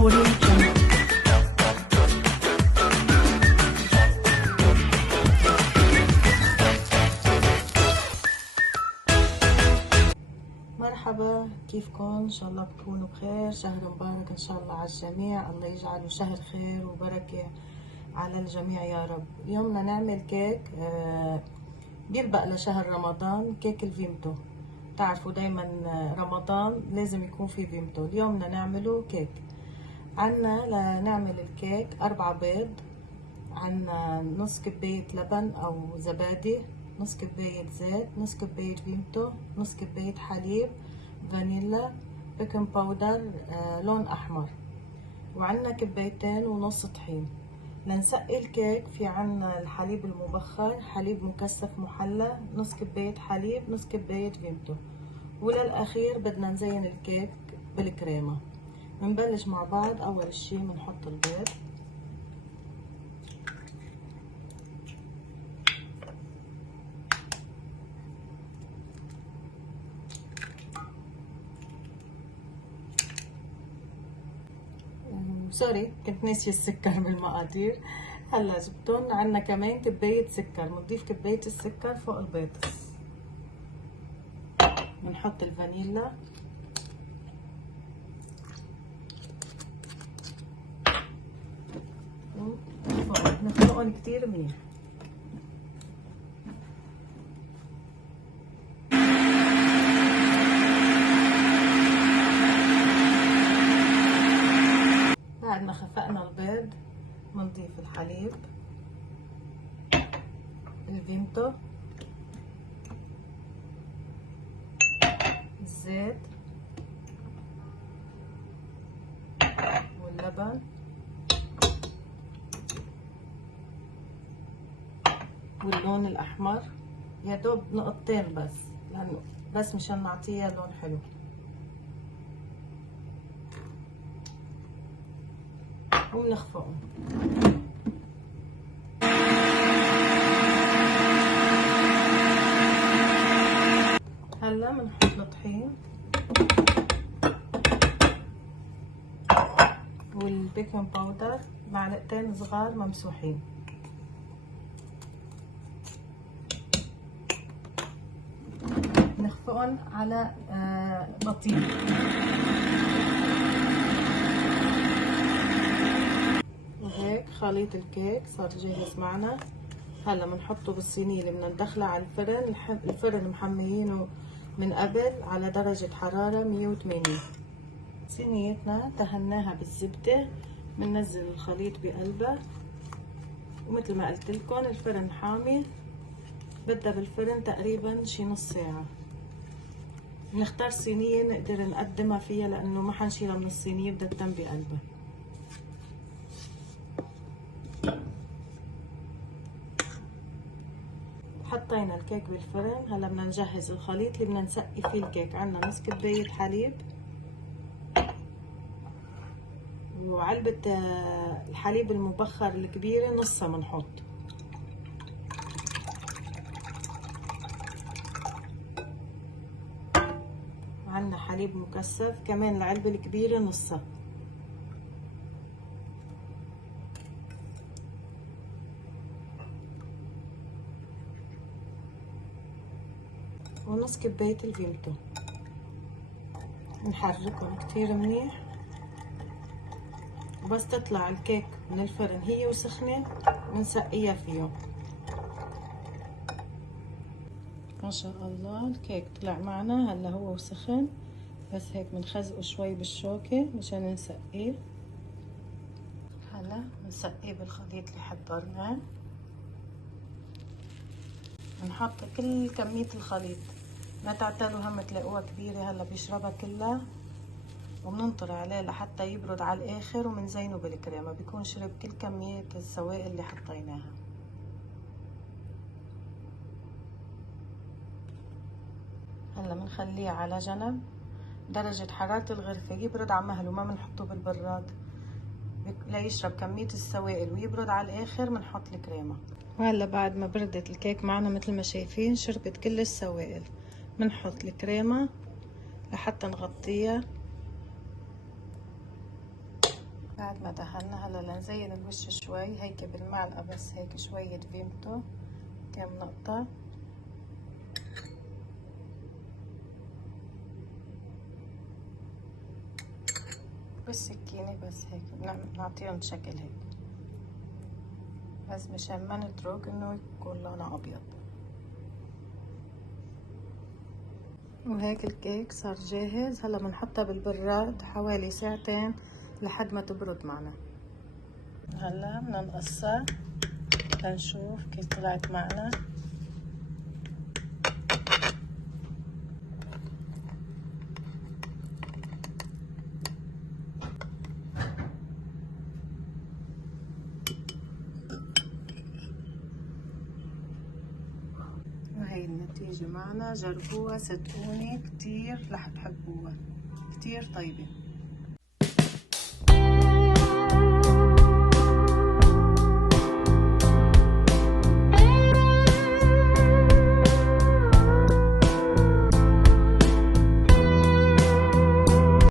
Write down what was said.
Audio Jungle. مرحبا، كيفكم؟ ان شاء الله بتكونوا بخير. شهر مبارك ان شاء الله على الجميع، الله يجعله شهر خير وبركة على الجميع يا رب. اليوم بدنا نعمل كيك بيلبق لشهر رمضان، كيك الفيمتو. تعرفوا دايما رمضان لازم يكون في فيمتو. اليوم بدنا نعمله كيك. عنا لنعمل الكيك 4 بيض، عنا نص كوباية لبن او زبادي، نص كوباية زيت، نص كوباية فيمتو، نص كوباية حليب، فانيلا، بيكنج باودر لون احمر، وعنا 2.5 كوب طحين. لنسقي الكيك في عنا الحليب المبخر، حليب مكثف محلى، نص كوباية حليب، نص كوباية فيمتو. وللأخير بدنا نزين الكيك بالكريمة. بنبلش مع بعض. أول اشي بنحط البيض، سوري كنت ناسية السكر بالمقادير، هلا جبتهم. عنا كمان كوباية سكر، بنضيف كوباية السكر فوق البيض. بنحط الفانيلا، نخلقهم كتير منيح. بعد ما خفقنا البيض بنضيف الحليب، الفيمتو، الزيت واللبن واللون الاحمر، يا دوب نقطتين بس، لانه بس مشان نعطيها لون حلو. وبنخفقهم. هلا بنحط الطحين والبيكنج باودر، معلقتين صغار ممسوحين. نخفقهم على بطيء. وهيك خليط الكيك صار جاهز معنا. هلا بنحطه بالصينية اللي بدنا ندخلها على الفرن. الفرن محميينه من قبل على درجة حرارة 180. صينيتنا دهناها بالزبدة، بننزل الخليط بقلبها، ومثل ما قلت لكم الفرن حامي، بدها بالفرن تقريبا شي نص ساعة. بنختار صينية نقدر نقدمها فيها، لأنه ما حنشيلها من الصينية، بدها تتم بقلبها. حطينا الكيك بالفرن. هلا بدنا نجهز الخليط اللي بدنا نسقي فيه الكيك. عنا نص كوباية حليب، وعلبة الحليب المبخر الكبيرة نصها بنحط. عنا حليب مكثف كمان، العلبة الكبيرة نصها. ونص كوباية الفيمتو. نحركهم كتير منيح، وبس تطلع الكيك من الفرن هي وسخنة بنسقيها فيهم. ما شاء الله الكيك طلع معنا هلا هو وسخن، بس هيك بنخزقه شوي بالشوكة مشان نسقيه. هلا بنسقيه بالخليط اللي حضرناه. بنحط كل كمية الخليط، ما تعتلوا هم تلاقوها كبيرة، هلا بيشربها كلها. وبننطر عليه لحتى يبرد على الاخر، وبنزينه بالكريمة، بيكون شرب كل كمية السوائل اللي حطيناها. هلا بنخليه على جنب، درجة حرارة الغرفة يبرد على مهله، ما بنحطه بالبراد ليشرب كمية السوائل ويبرد على الاخر. بنحط الكريمة. وهلا بعد ما بردت الكيك معنا مثل ما شايفين شربت كل السوائل، بنحط الكريمة لحتى نغطيها بعد ما دهنا هلا لنزين الوش شوي هيك بالمعلقة، بس هيك شوية فيمتو، كم نقطة، بالسكينة بس هيك نعطيهم شكل هيك، بس مشان ما نترك انه يكون لونه ابيض. وهيك الكيك صار جاهز. هلا بنحطها بالبراد حوالي ساعتين لحد ما تبرد معنا. هلا بدنا نقصها لنشوف كيف طلعت معنا. وهي النتيجة معنا، جربوها صدقوني كتير رح تحبوها، كتير طيبة.